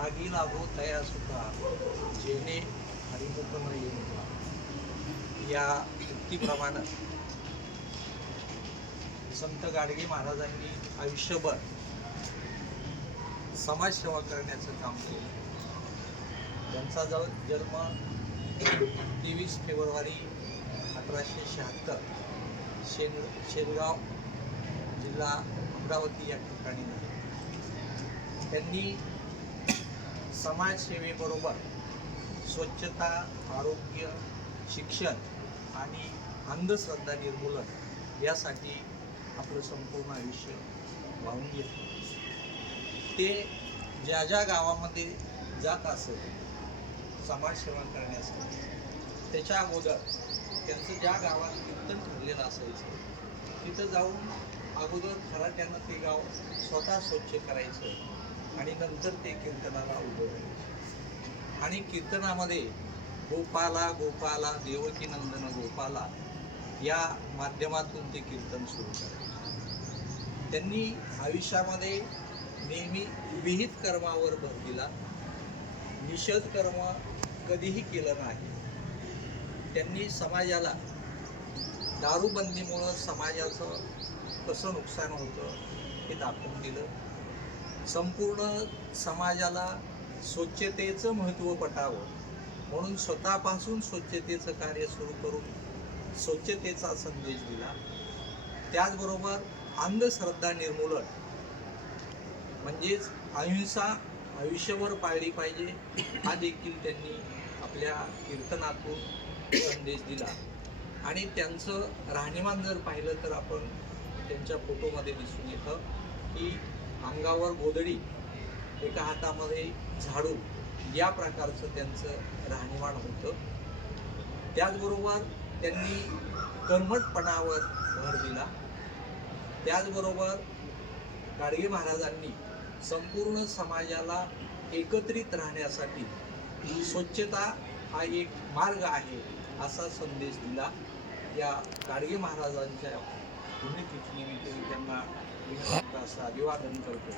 आगी लागो तया सुद्धा जेणे हरिमुख न येऊ या उक्तीप्रमाणे संत गाडगे महाराजांनी आयुष्यभर समाजसेवा करण्याचं काम केलं. त्यांचा जन्म 23 फेब्रुवारी 1876 शेनगाव जिल्हा अमरावती या ठिकाणी झाला. त्यांनी समाजसेवेबरोबर स्वच्छता, आरोग्य, शिक्षण आणि अंधश्रद्धा निर्मूलन यासाठी आपलं संपूर्ण आयुष्य वाहून घेतलं. ते ज्या ज्या गावामध्ये जात असत समाजसेवा करण्यासाठी, त्याच्या अगोदर त्यांचं ज्या गावात कीर्तन ठरलेलं असायचं तिथं जाऊन अगोदर खराट्यानं ते गाव स्वतः स्वच्छ करायचं आणि नंतर ते कीर्तनाला उभं राहायचं. आणि कीर्तनामध्ये गोपाला गोपाला देवकी नंदन गोपाला या माध्यमातून ते कीर्तन सुरू करायचे. त्यांनी आयुष्यामध्ये नेहमी विहित कर्मावर भर दिला, निषेध कर्म कधीही केलं नाही. त्यांनी समाजाला दारूबंदीमुळं समाजाचं कसं नुकसान होतं हे दाखवून दिलं. संपूर्ण समाजाला स्वच्छतेचं महत्त्व पटावं म्हणून स्वतःपासून स्वच्छतेचं कार्य सुरू करून स्वच्छतेचा संदेश दिला. त्याचबरोबर अंधश्रद्धा निर्मूलन म्हणजेच अहिंसा आयुष्यभर पाळली पाहिजे हा देखील त्यांनी आपल्या कीर्तनातून संदेश दिला. आणि त्यांचं राहणीमान जर पाहिलं तर आपण त्यांच्या फोटोमध्ये दिसून येतं की अंगावर गोधडी, एका हातामध्ये झाडू या प्रकारचं त्यांचं राहणीमान होतं. त्याचबरोबर त्यांनी कर्मठपणावर भर दिला. त्याचबरोबर गाडगे महाराजांनी संपूर्ण समाजाला एकत्रित राहण्यासाठी स्वच्छता हा एक मार्ग आहे असा संदेश दिला. या गाडगे महाराजांच्या पुण्यतिथीनिमित्त त्यांना मी असं अभिवादन करतो.